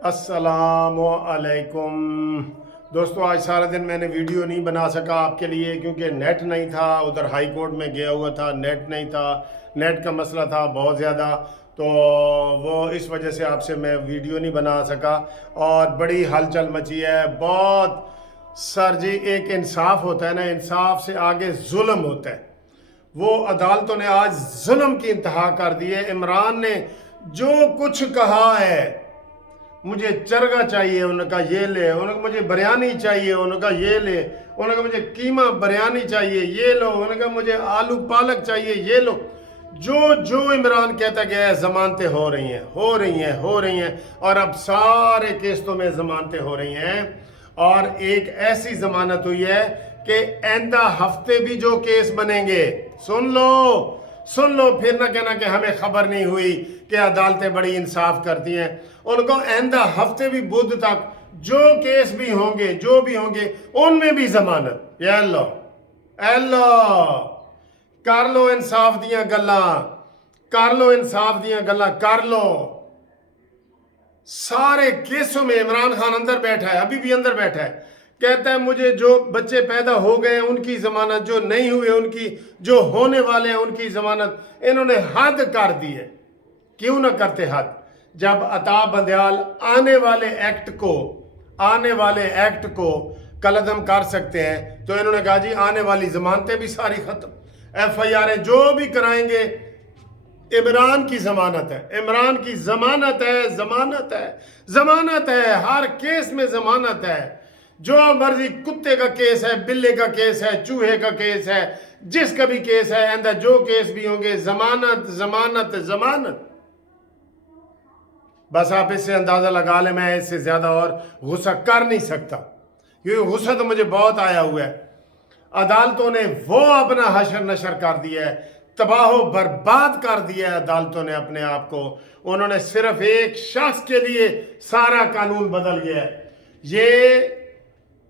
अस्सलामु अलैकुम दोस्तों। आज सारा दिन मैंने वीडियो नहीं बना सका आपके लिए क्योंकि नेट नहीं था। उधर हाई कोर्ट में गया हुआ था, नेट नहीं था, नेट का मसला था बहुत ज़्यादा, तो वो इस वजह से आपसे मैं वीडियो नहीं बना सका। और बड़ी हलचल मची है बहुत। सर जी, एक इंसाफ होता है ना, इंसाफ से आगे जुल्म होता है। वो अदालतों ने आज जुल्म की इंतहा कर दी है। इमरान ने जो कुछ कहा है, मुझे चरगा चाहिए उनका ये ले, उनका मुझे बिरयानी चाहिए उनका ये ले, उनका मुझे कीमा बिरयानी चाहिए ये लो, उनका मुझे आलू पालक चाहिए ये लो। जो जो इमरान कहता गया है, जमानतें हो रही हैं, हो रही हैं, हो रही हैं। और अब सारे केसों में जमानतें हो रही हैं। और एक ऐसी जमानत हुई है कि आइंदा हफ्ते भी जो केस बनेंगे, सुन लो, फिर ना कहना कि हमें खबर नहीं हुई कि अदालतें बड़ी इंसाफ करती हैं। उनको आइंदा हफ्ते भी बुध तक जो केस भी होंगे, जो भी होंगे, उनमें भी जमानत। या अल्लाह कर लो इंसाफ दियां गल्लां, कर लो इंसाफ दियां गल्लां, कर लो। सारे केसों में इमरान खान अंदर बैठा है, अभी भी अंदर बैठा है। कहता है मुझे जो बच्चे पैदा हो गए हैं उनकी जमानत, जो नहीं हुए उनकी, जो होने वाले हैं उनकी जमानत। इन्होंने हद कर दी है। क्यों ना करते हद? जब अता बंदयाल आने वाले एक्ट को कलअदम कर सकते हैं, तो इन्होंने कहा जी आने वाली जमानतें भी सारी खत्म। FIR जो भी कराएंगे, इमरान की जमानत है, इमरान की जमानत है, जमानत है, हर केस में जमानत है। जो मर्जी, कुत्ते का केस है, बिल्ले का केस है, चूहे का केस है, जिसका भी केस है, अंदर जो केस भी होंगे, जमानत। बस आप इससे अंदाजा लगा ले, मैं इससे ज्यादा और गुस्सा कर नहीं सकता क्योंकि गुस्सा तो मुझे बहुत आया हुआ है। अदालतों ने वो अपना हशर नशर कर दिया है, तबाह बर्बाद कर दिया है अदालतों ने अपने आप को। उन्होंने सिर्फ एक शख्स के लिए सारा कानून बदल गया है। ये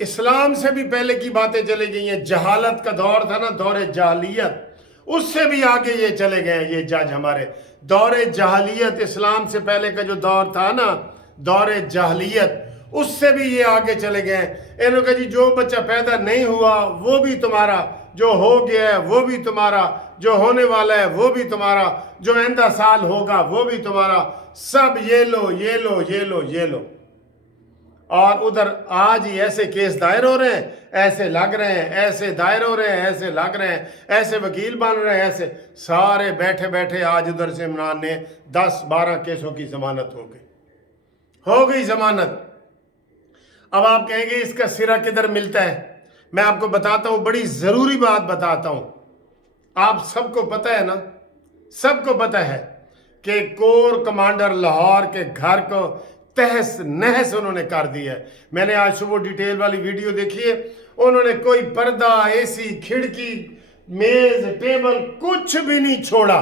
इस्लाम से भी पहले की बातें चली गई हैं। जहालत का दौर था ना, दौरे जहालियत, उससे भी आगे ये चले गए हैं ये जज हमारे। दौरे जहालियत, इस्लाम से पहले का जो दौर था ना, दौरे जहालियत, उससे भी ये आगे चले गए हैं। इन्होंने कहा जी जो बच्चा पैदा नहीं हुआ वो भी तुम्हारा, जो हो गया है वो भी तुम्हारा, जो होने वाला है वो भी तुम्हारा, जो आइंदा साल होगा वो भी तुम्हारा, सब ये लो। और उधर आज ही ऐसे केस दायर हो रहे हैं, ऐसे लग रहे हैं, ऐसे दायर हो रहे हैं, ऐसे लग रहे हैं, ऐसे वकील बन रहे हैं, ऐसे सारे बैठे बैठे आज उधर से इमरान ने 10-12 केसों की जमानत हो गई जमानत। अब आप कहेंगे इसका सिरा किधर मिलता है? मैं आपको बताता हूं, बड़ी जरूरी बात बताता हूं। आप सबको पता है ना, सबको पता है कि कोर कमांडर लाहौर के घर को तहस नहस उन्होंने कर दिया है। मैंने आज सुबह डिटेल वाली वीडियो देखी है। उन्होंने कोई पर्दा, AC, खिड़की, मेज, टेबल कुछ भी नहीं छोड़ा।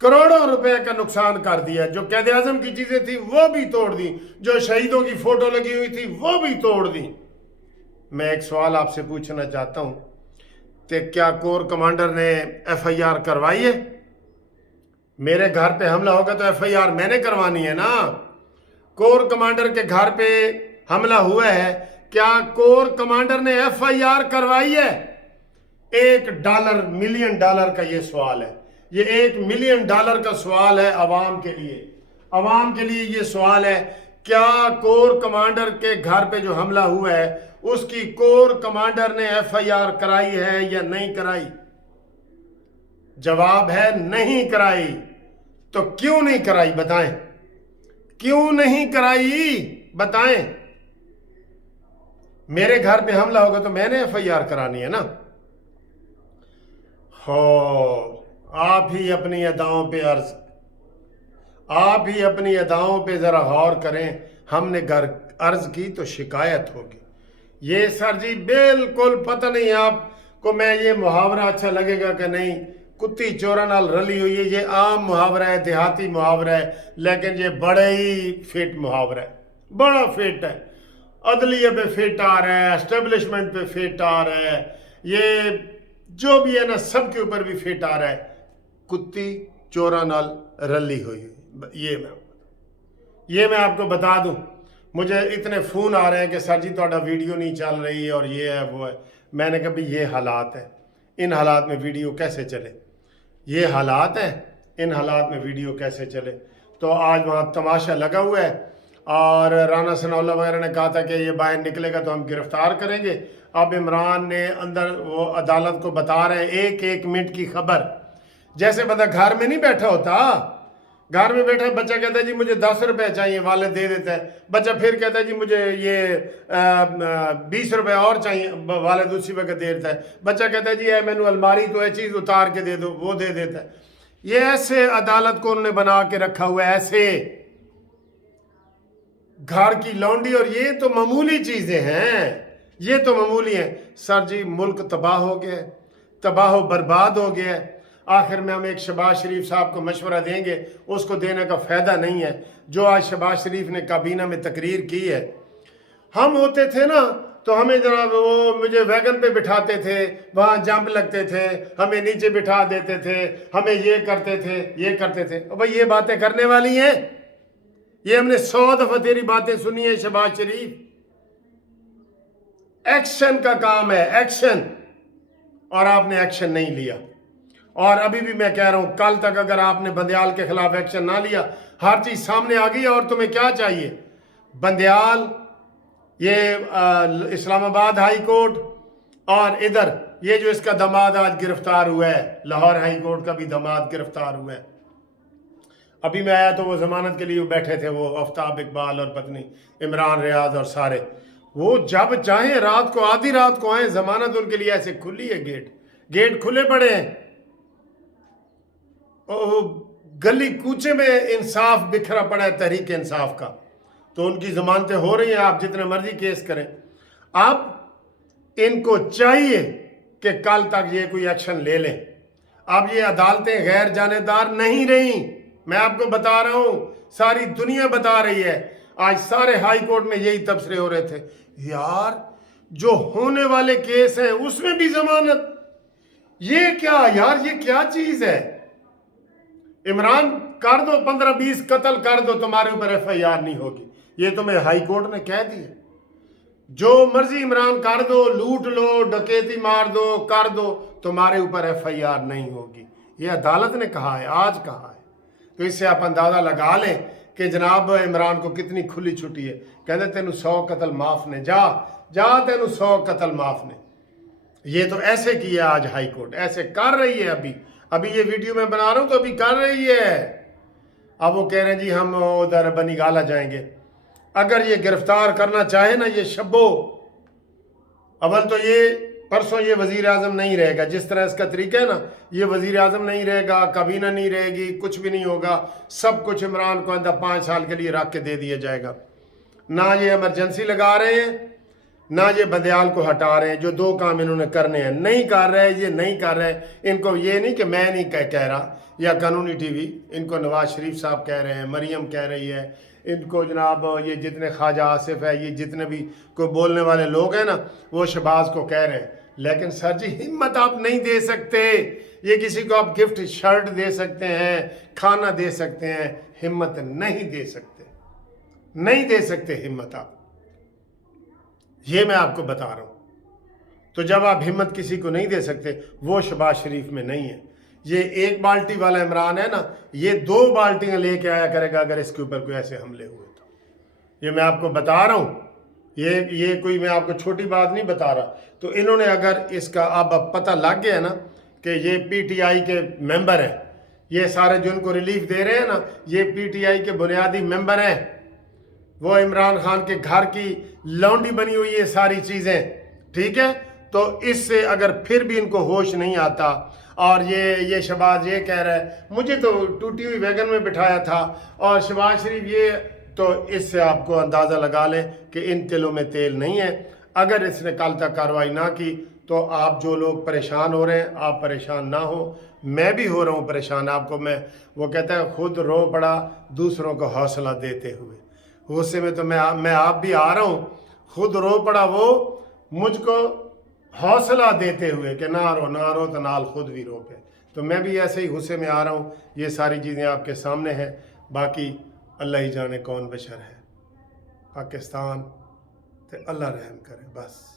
करोड़ों रुपए का नुकसान कर दिया। जो कैद आजम की चीजें थी वो भी तोड़ दी, जो शहीदों की फोटो लगी हुई थी वो भी तोड़ दी। मैं एक सवाल आपसे पूछना चाहता हूं कि क्या कोर कमांडर ने FIR करवाई है? मेरे घर पे हमला होगा तो FIR मैंने करवानी है ना। कोर कमांडर के घर पे हमला हुआ है, क्या कोर कमांडर ने FIR करवाई है? $1 मिलियन का ये सवाल है। ये $1 मिलियन का सवाल है अवाम के लिए ये सवाल है। क्या कोर कमांडर के घर पे जो हमला हुआ है उसकी कोर कमांडर ने FIR कराई है या नहीं कराई? जवाब है नहीं कराई। तो क्यों नहीं कराई बताएं? क्यों नहीं कराई बताएं? मेरे घर पे हमला होगा तो मैंने FIR करानी है ना। हो, आप ही अपनी अदाओं पे जरा गौर करें। हमने घर अर्ज की तो शिकायत होगी। ये सर जी बिल्कुल पता नहीं आपको मैं ये मुहावरा अच्छा लगेगा कि नहीं। कुत्ती चोरा नाल रली हुई है, ये आम मुहावरा है, देहाती मुहावरा है, लेकिन ये बड़े ही फिट मुहावरा है, बड़ा फिट है। अदलिया पे फिट आ रहा है, एस्टेब्लिशमेंट पे फिट आ रहा है, ये जो भी है ना सबके ऊपर भी फिट आ रहा है। कुत्ती चोरा नाल रली हुई, ये मैं ये मैं आपको बता दूं, मुझे इतने फ़ोन आ रहे हैं कि सर जी ਤੁਹਾਡਾ वीडियो नहीं चल रही और ये है वो है। मैंने कहा भी ये हालात है, इन हालात में वीडियो कैसे चले, ये हालात हैं, इन हालात में वीडियो कैसे चले। तो आज वहाँ तमाशा लगा हुआ है और राना सनाउल्लाह वगैरह ने कहा था कि ये बाहर निकलेगा तो हम गिरफ्तार करेंगे। अब इमरान ने अंदर वो अदालत को बता रहे हैं एक एक मिनट की खबर, जैसे बंदा घर में नहीं बैठा होता, घर में बैठा बच्चा कहता है जी मुझे 10 रुपए चाहिए, वाले दे देता है। बच्चा फिर कहता है जी मुझे ये 20 रुपए और चाहिए, वाले उसी वक्त दे देता है। बच्चा कहता है जी है मैंने अलमारी तो है चीज़ उतार के दे दो, वो दे देता है। ये ऐसे अदालत को उन्होंने बना के रखा हुआ है, ऐसे घर की लौंडी। और ये तो मामूली चीज़ें हैं, ये तो मामूली हैं। सर जी मुल्क तबाह हो गया, तबाह बर्बाद हो गया। आखिर में हम एक शहबाज शरीफ साहब को मशवरा देंगे, उसको देने का फ़ायदा नहीं है। जो आज शहबाज शरीफ ने काबीना में तकरीर की है, हम होते थे ना तो हमें जनाब वो मुझे वैगन पे बिठाते थे, वहाँ जंप लगते थे, हमें नीचे बिठा देते थे, हमें ये करते थे, ये करते थे। और भाई ये बातें करने वाली हैं? ये हमने 100 दफ़ा तेरी बातें सुनी है शहबाज शरीफ। एक्शन का काम है, एक्शन, और आपने एक्शन नहीं लिया। और अभी भी मैं कह रहा हूं, कल तक अगर आपने बंदयाल के खिलाफ एक्शन ना लिया, हर चीज सामने आ गई और तुम्हें क्या चाहिए? बंदयाल, ये इस्लामाबाद हाई कोर्ट, और इधर ये जो इसका दामाद आज गिरफ्तार हुआ है, लाहौर हाई कोर्ट का भी दामाद गिरफ्तार हुआ है। अभी मैं आया तो वो जमानत के लिए बैठे थे, वो आफ्ताब इकबाल और पत्नी इमरान रियाज और सारे। वो जब चाहे रात को, आधी रात को आए, जमानत उनके लिए ऐसे खुली है, गेट खुले पड़े हैं। गली कूचे में इंसाफ बिखरा पड़ा है तहरीक इंसाफ का, तो उनकी जमानतें हो रही हैं। आप जितने मर्जी केस करें, अब इनको चाहिए कि कल तक ये कोई एक्शन ले लें। अब ये अदालतें गैर जानेदार नहीं रही, मैं आपको बता रहा हूं, सारी दुनिया बता रही है। आज सारे हाई कोर्ट में यही तबसरे हो रहे थे, यार जो होने वाले केस हैं उसमें भी जमानत, ये क्या यार, ये क्या चीज है? इमरान कर दो, 15-20 कत्ल कर दो, तुम्हारे ऊपर FIR नहीं होगी। ये तुम्हें हाई कोर्ट ने कह दिया। जो मर्जी इमरान कर दो, लूट लो, डकैती मार दो, कर दो, तुम्हारे ऊपर FIR नहीं होगी। ये अदालत ने कहा है, आज कहा है। तो इससे आप अंदाजा लगा लें कि जनाब इमरान को कितनी खुली छुट्टी है। कहते तेन 100 कत्ल माफ ने, जा तेन 100 कत्ल माफ ने। ये तो ऐसे किया आज हाई कोर्ट, ऐसे कर रही है। अभी ये वीडियो मैं बना रहा हूं तो अभी कर रही है। अब वो कह रहे हैं जी हम उधर बनीगाला जाएंगे। अगर ये गिरफ्तार करना चाहे ना, ये शब्बो, अव्वल तो ये परसों ये वजीर आजम नहीं रहेगा, जिस तरह इसका तरीका है ना, ये वजीर आजम नहीं रहेगा, काबीना नहीं रहेगी, कुछ भी नहीं होगा। सब कुछ इमरान को अंदर 5 साल के लिए रख के दे दिया जाएगा। ना ये इमरजेंसी लगा रहे हैं, ना ये बंदयाल को हटा रहे हैं। जो 2 काम इन्होंने करने हैं नहीं कर रहे, ये नहीं कर रहे। इनको ये नहीं कि मैं नहीं कह रहा, या कानूनी टीवी, इनको नवाज शरीफ साहब कह रहे हैं, मरियम कह रही है, इनको जनाब ये जितने ख्वाजा आसिफ है, ये जितने भी कोई बोलने वाले लोग हैं ना, वो शहबाज को कह रहे हैं। लेकिन सर जी हिम्मत आप नहीं दे सकते। ये किसी को आप गिफ्ट शर्ट दे सकते हैं, खाना दे सकते हैं, हिम्मत नहीं दे सकते, नहीं दे सकते हिम्मत आप। ये मैं आपको बता रहा हूं। तो जब आप हिम्मत किसी को नहीं दे सकते, वो शहबाज शरीफ में नहीं है। ये 1 बाल्टी वाला इमरान है ना, ये 2 बाल्टियां लेके आया करेगा अगर इसके ऊपर कोई ऐसे हमले हुए तो। ये मैं आपको बता रहा हूं, ये कोई मैं आपको छोटी बात नहीं बता रहा। तो इन्होंने अगर इसका अब पता लग गया ना कि ये PTI के मेंबर हैं, ये सारे जो इनको रिलीफ दे रहे हैं ना, ये PTI के बुनियादी मेंबर हैं। वो इमरान खान के घर की लौंडी बनी हुई है सारी चीज़ें, ठीक है। तो इससे अगर फिर भी इनको होश नहीं आता, और ये शहबाज ये कह रहा है मुझे तो टूटी हुई वैगन में बिठाया था, और शहबाज शरीफ ये, तो इससे आपको अंदाज़ा लगा लें कि इन तिलों में तेल नहीं है। अगर इसने कल तक कार्रवाई ना की तो आप जो लोग परेशान हो रहे हैं, आप परेशान ना हो। मैं भी हो रहा हूँ परेशान। आपको मैं, वो कहता है खुद रो पड़ा दूसरों को हौसला देते हुए, गुस्से में तो मैं आप भी आ रहा हूँ। खुद रो पड़ा वो मुझको हौसला देते हुए कि ना रो तो नाल खुद भी रो पे। तो मैं भी ऐसे ही गुस्से में आ रहा हूँ। ये सारी चीज़ें आपके सामने हैं। बाकी اللہ ہی جانے کون بشر ہے۔ پاکستان تے اللہ رحم کرے بس۔